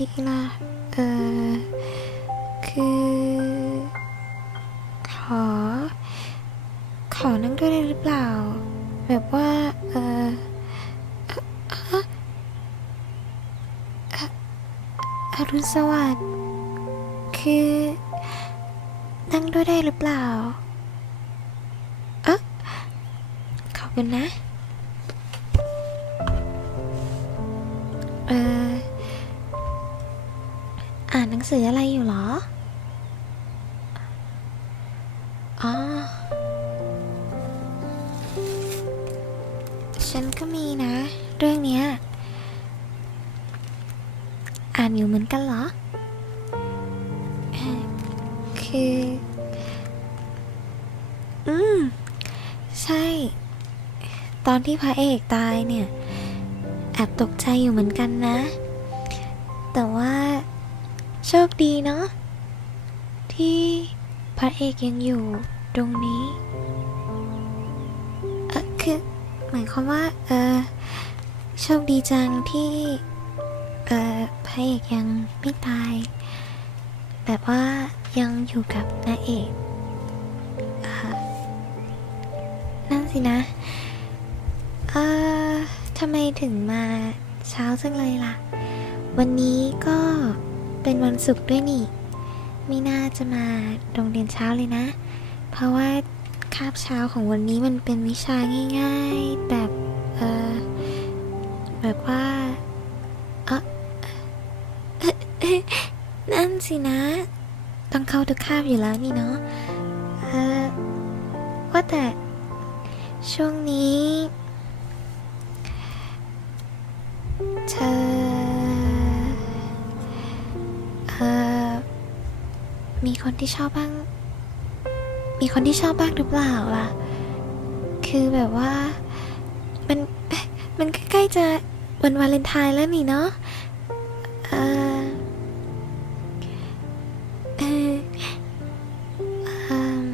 ดีล่ะ เออคือ ขอ ขอนั่งด้วยได้หรือเปล่า แบบว่า เอออะอะอะอรุณสวัสดิ์คือ นั่งด้วยได้หรือเปล่าเอะขอบคุณนะ เออ สืออะไรอยู่เหรอ อ๋อ ฉันก็มีนะ เรื่องเนี้ย อ่านอยู่เหมือนกันเหรอ คือ อืม ใช่ ตอนที่พระเอกตายเนี่ย แอบตกใจอยู่เหมือนกันนะ แต่ว่า โชคดีเนาะที่พระเอกยังอยู่ตรงนี้เออคือหมายความว่าเออโชคดีจังที่เออพระเอกยังไม่ตาย แบบว่ายังอยู่กับนางเอกอ่านั่นสินะเออทำไมถึงมาเช้าจังเลยล่ะ วันนี้ก็ เป็นวันศุกร์ด้วยนี่ไมีน่าจะมาโรงเรียนเช้าเลยนะ เพราะว่าคาบเช้าของวันนี้มันเป็นวิชาง่ายๆ แบบ เออแบบว่าเออนั่นสินะ ต้องเข้าทุกคาบอยู่แล้วนี่เนาะเออว่าแต่ช่วงนี้ เธอ มีคนที่ชอบบ้าง มีคนที่ชอบบ้างหรือเปล่าล่ะ คือแบบว่า มัน มันใกล้ๆจะวันวาเลนไทน์แล้วนี่เนาะเออเออเอิ่ม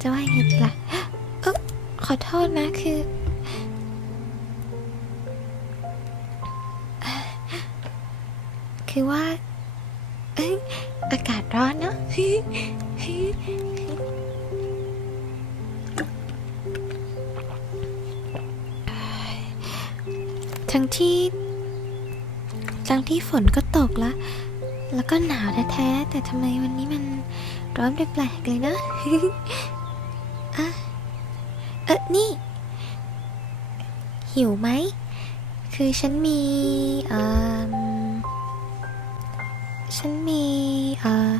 จะว่ายังไงดีล่ะเออขอโทษนะคือคือว่าออากาศร้อนเนาะ ทั้งที่ ทั้งที่ฝนก็ตกละ แล้วก็หนาวแท้ๆ แต่ทำไมวันนี้มันร้อนแปลกๆเลยนะอะเออนี่ หิวไหม คือฉันมีเอ่อฉันมีเอ่อ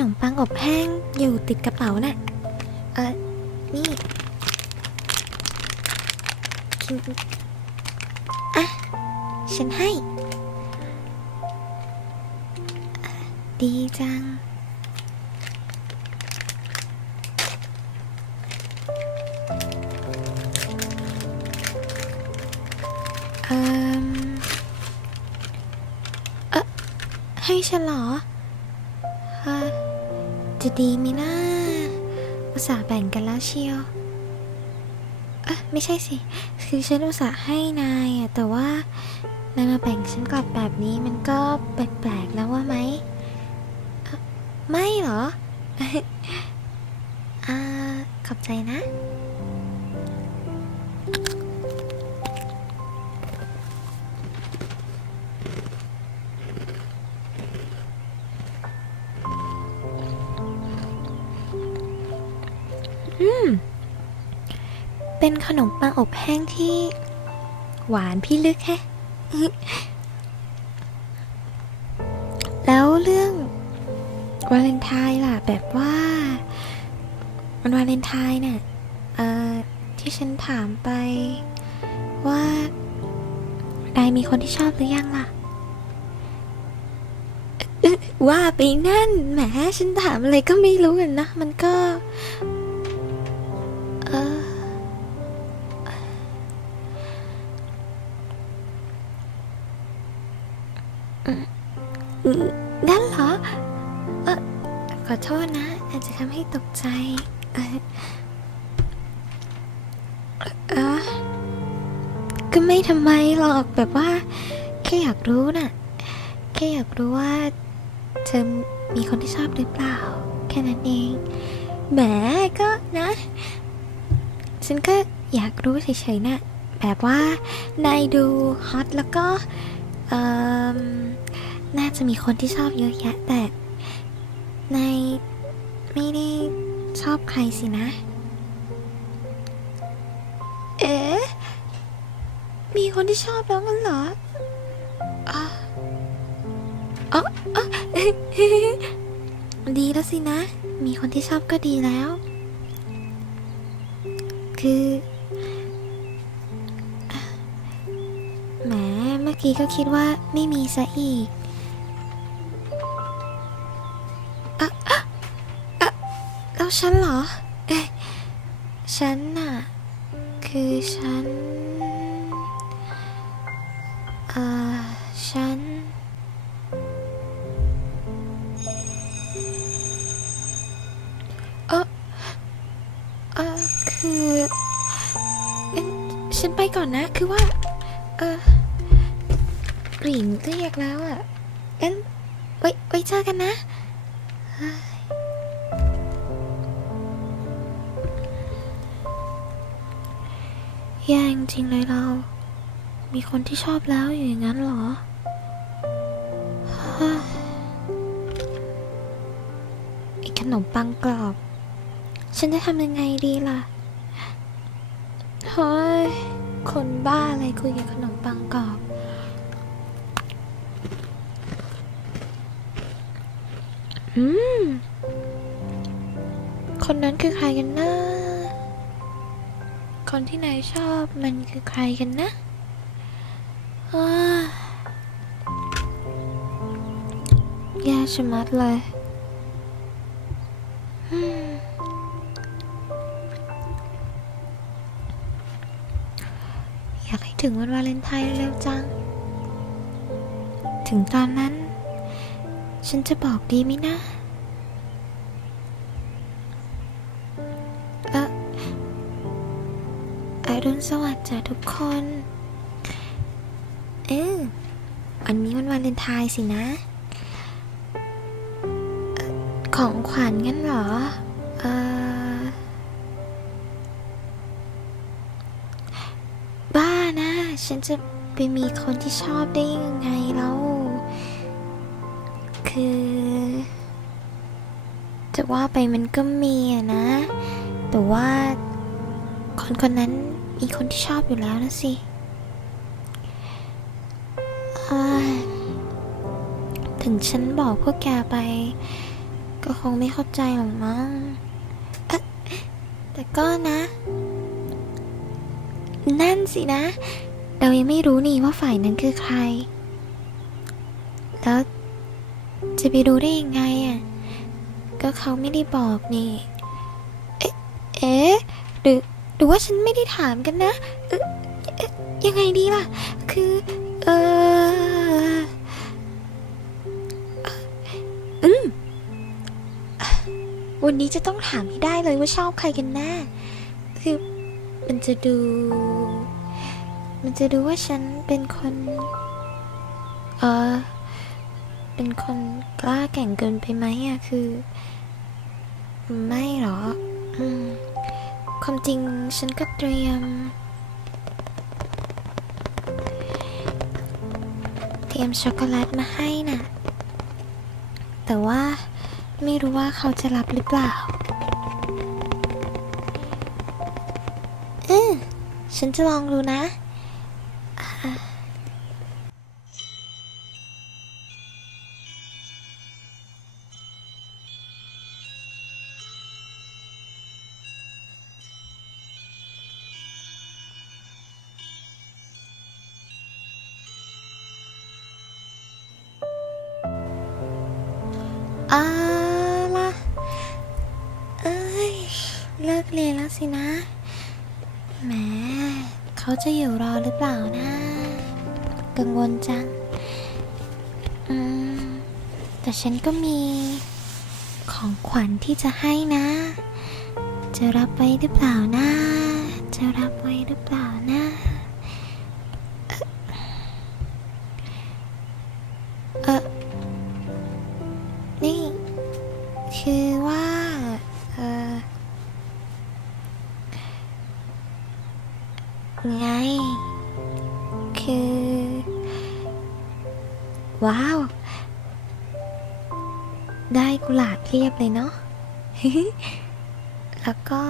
นมปังอบแห้งอยู่ติดกระเป๋าน่ะ เออนี่กินอะ ฉันให้ ดีจัง เอ่มเอะให้ฉันเหรอ จะดีไหมนะอุตส่าห์แบ่งกันแล้วเชียวเอะไม่ใช่สิ คือฉันอุตส่าห์ให้นายอะแต่ว่านายมาแบ่งฉันกลับแบบนี้มันก็แปลกๆแล้วว่าไหมเอ่อไม่เหรอ อ่าขอบใจนะ เป็นขนมปังอบแห้งที่ หวานพี่ลึกแฮะ แล้วเรื่องวาเลนไทน์ล่ะ แบบว่าวันวาเลนไทน์เนี่ยที่ฉันถามไปว่านายมีคนที่ชอบหรือยังล่ะเอ๊ะว่าไปนั่นแหมฉันถามอะไรก็ไม่รู้กันนะ มันก็ นั่นเหรอเออขอโทษนะ อาจจะทำให้ตกใจ เออเออก็ไม่ทำไมหรอกแบบว่า แค่อยากรู้น่ะ แค่อยากรู้ว่าเธอมีคนที่ชอบหรือเปล่า แค่นั้นเองแหมก็นะ ฉันก็อยากรู้เฉยๆนะแบบว่านายดูฮอตแล้วก็ เอ่มน่าจะมีคนที่ชอบเยอะแยะแต่นายไม่ได้ชอบใครสินะ เอ๊มีคนที่ชอบแล้วงั้นเหรออ๋ออ๋ออ๋อดีแล้วสินะ มีคนที่ชอบก็ดีแล้ว คือ เมื่อกี้ก็คิดว่าไม่มีซะอีกอะอะอะแล้วฉันเหรอ เอ๊ะ ฉันน่ะ คือฉัน เอ่อ ฉันเออเออคือ ฉันไปก่อนนะ คือว่า ว้ไว้เจอกันนะแย่จริงเลยเรา มีคนที่ชอบแล้วอยู่อย่างนั้นเหรอ ไอขนมปังกรอบ ฉันจะทำยังไงดีล่ะ เฮ้ย คนบ้าอะไรคุยกับขนมปังกรอบ อืม คนนั้นคือใครกันนะ คนที่นายชอบมันคือใครกันนะอ้าแย่ชะมัดเลยอืมอยากให้ถึงวันวาเลนไทน์เร็วจัง ถึงตอนนั้น ฉันจะบอกดีไหมนะเอออรุณสวัสดิ์จ้ะทุกคน เออวันนี้วันวาเลนไทน์สินะออของขวัญงั้นเหรอ เออบ้านะ ฉันจะไปมีคนที่ชอบได้ยังไงแล้ว คือ จะว่าไปมันก็มีอะนะ แต่ว่า คนคนนั้นมีคนที่ชอบอยู่แล้วนะสิถึงฉันบอกพวกแกไป ก็คงไม่เข้าใจหรอกมั้งแต่ก็นะ นั่นสินะ เรายังไม่รู้นี่ว่าฝ่ายนั้นคือใคร แล้ว จะไปรู้ได้ยังไงอะ ก็เขาไม่ได้บอกนี่ เอ๊ะเอ๊ะหรือหรือว่าฉันไม่ได้ถามกันนะเออยังไงดีล่ะ คือ เอออืมวันนี้จะต้องถามให้ได้เลยว่าชอบใครกันแน่ คือมันจะดู มันจะดูว่าฉันเป็นคน เออ เป็นคนกล้าแก่งเกินไปไหมอะคือ ไม่หรออความจริงฉันก็เตรียม เตรียมช็อกโกแลตมาให้น่ะ แต่ว่าไม่รู้ว่าเขาจะรับหรือเปล่าเออฉันจะลองดูนะ เลิกเรียนแล้วสินะ แหม เขาจะอยู่รอหรือเปล่านะ กังวลจัง อืม แต่ฉันก็มีของขวัญที่จะให้นะ จะรับไว้หรือเปล่านะ จะรับไว้หรือเปล่านะ ไง คือ ว้าว ได้กุหลาบเรียบเลยเนาะ แล้วก็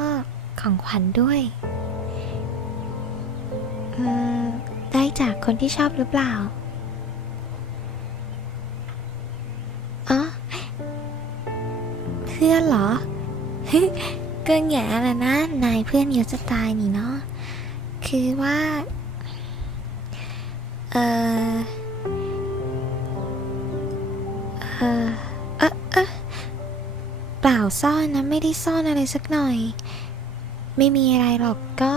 ของขวัญด้วยได้จากคนที่ชอบหรือเปล่า อ๋อ เพื่อนเหรอ ก็แง่ละนะ นายเพื่อนเยอะจะตายนี่เนาะ คือว่า เออเออเอะเอะเปล่าซ่อนนะไม่ได้ซ่อนอะไรสักหน่อย ไม่มีอะไรหรอกก็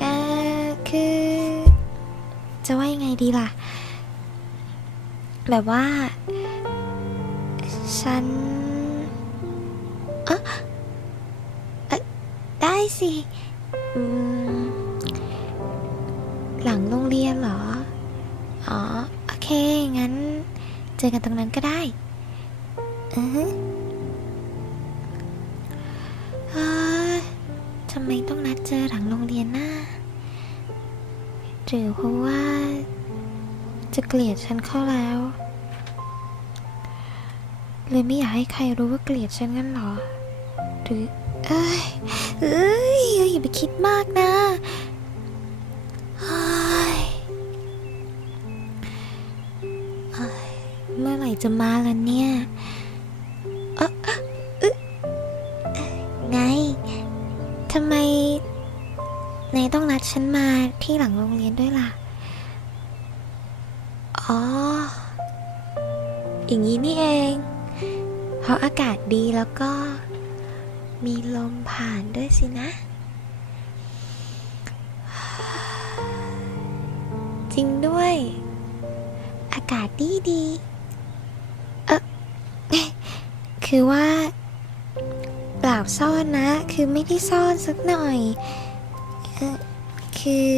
เออคือ จะว่ายังไงดีล่ะ แบบว่า ฉันเอะเอ๊ะได้สิ หลังโรงเรียนเหรอ อ๋อ โอเค งั้น เจอกันตรงนั้นก็ได้อือฮึเอ้ยทำไมต้องนัดเจอหลังโรงเรียนนะหรือเพราะว่า จะเกลียดฉันเข้าแล้วเลยไม่อยากให้ใครรู้ว่าเกลียดฉันกันหรอ หรือ เอ้ย เอ้ยอย่าไปคิดมากนะเมื่อไหร่จะมาล่ะเนี่ยไงทำไมนายต้องนัดฉันมาที่หลังโรงเรียนด้วยล่ะ อ๋อ อย่างนี้นี่เอง เพราะอากาศดีแล้วก็ มีลมผ่านด้วยสินะ จริงด้วย อากาศดีดี เออคือว่าเปล่าซ่อนนะ คือไม่ได้ซ่อนสักหน่อยออคือ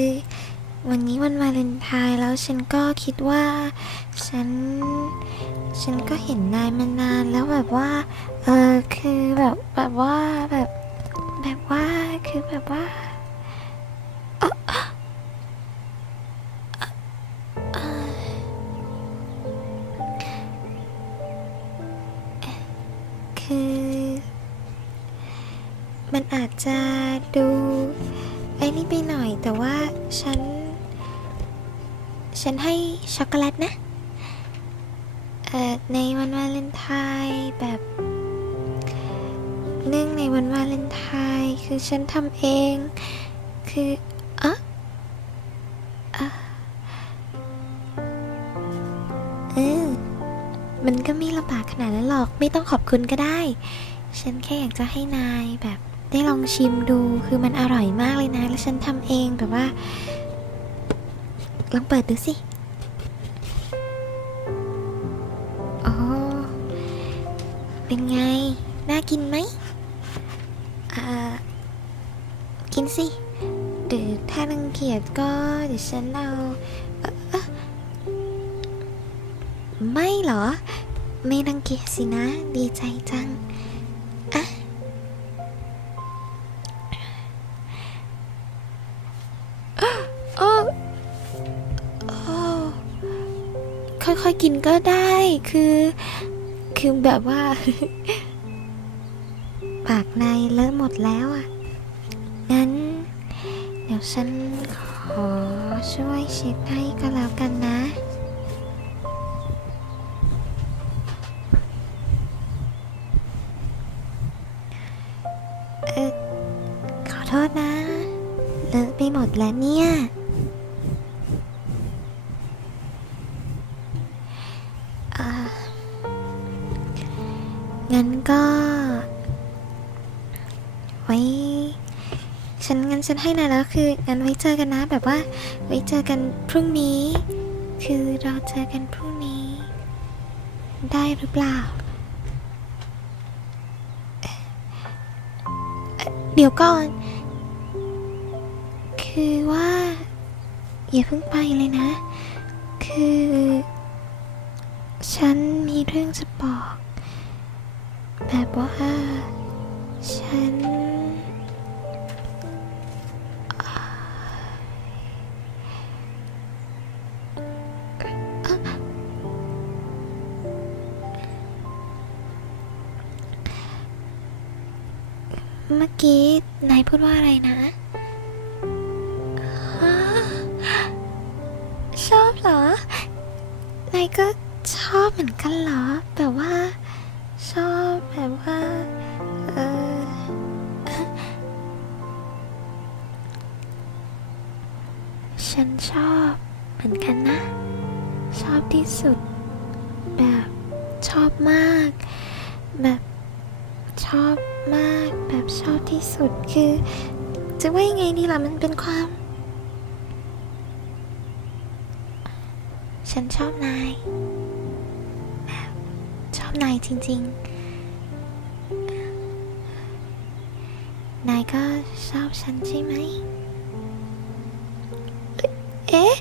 วันนี้วันวาเลนไทน์แล้วฉันก็คิดว่า ฉัน ฉันก็เห็นนายมานานแล้วแบบว่า เออคือแบบแบบว่าแบบแบบว่าคือแบบว่าคือ มันอาจจะดูไอ้นี่ไปหน่อยแต่ว่าฉัน ฉันให้ช็อกโกแลตนะ เอ่อ ในวันวาเลนไทน์แบบเนื่องในวันวาเลนไทน์คือฉันทำเอง คืออะอะเออมันก็ไม่ลำบากขนาดนั้นหรอกไม่ต้องขอบคุณก็ได้ ฉันแค่อยากจะให้นายแบบได้ลองชิมดูคือมันอร่อยมากเลยนะ แล้วฉันทำเองแบบว่า ลองเปิดดูสิ อ๋อ เป็นไง น่ากินไหมอ่ากินสิหรือถ้ารังเกียจก็เดี๋ยวฉันเอาเออเออไม่เหรอ ไม่รังเกียจสินะ ดีใจจัง ค่อยๆกินก็ได้ คือ คือแบบว่า ปากในายเลอะหมดแล้วอะ งั้น เดี๋ยวฉันขอช่วยเช็ดให้ก็แล้วกันนะ ก็ ไว้ ฉันงั้นฉันให้นายแล้วคืองั้นไว้เจอกันนะ แบบว่า ไว้เจอกันพรุ่งนี้ คือเราเจอกันพรุ่งนี้ ได้หรือเปล่าเอ่อเดี๋ยวก่อน คือว่าอย่าเพิ่งไปเลยนะ คือ ฉันมีเรื่องจะบอก แบบว่า ฉัน เมื่อกี้ นายพูดว่าอะไรนะชอบเหรอนายก็ชอบเหมือนกันเหรอ แบบว่า ชอบแบบว่าเออฉันชอบเหมือนกันนะ ชอบที่สุด แบบชอบมาก แบบชอบมากแบบชอบที่สุดคือ จะว่ายังไงดีล่ะมันเป็นความ ฉันชอบนาย นายจริง ๆ นายก็ชอบฉันใช่ไหม เอ๊ะ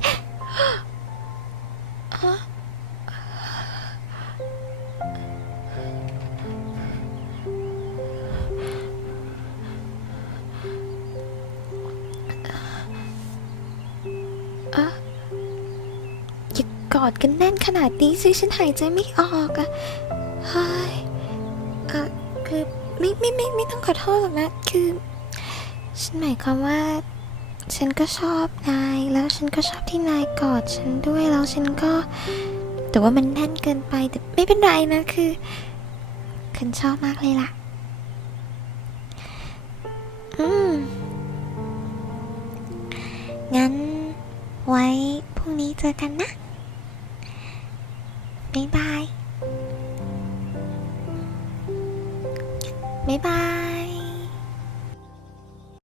อย่ากอดกันแน่นขนาดนี้สิฉันหายใจไม่ออกอะ ไม่ไม่ไม่ไม่ต้องขอโทษหรอกนะ คือ ฉันหมายความว่า ฉันก็ชอบนาย แล้วฉันก็ชอบที่นายกอดฉันด้วย แล้วฉันก็ แต่ว่ามันแน่นเกินไป แต่ไม่เป็นไรนะ คือฉันชอบมากเลยล่ะ อืม งั้น ไว้พรุ่งนี้เจอกันนะ บ๊ายบาย 拜拜。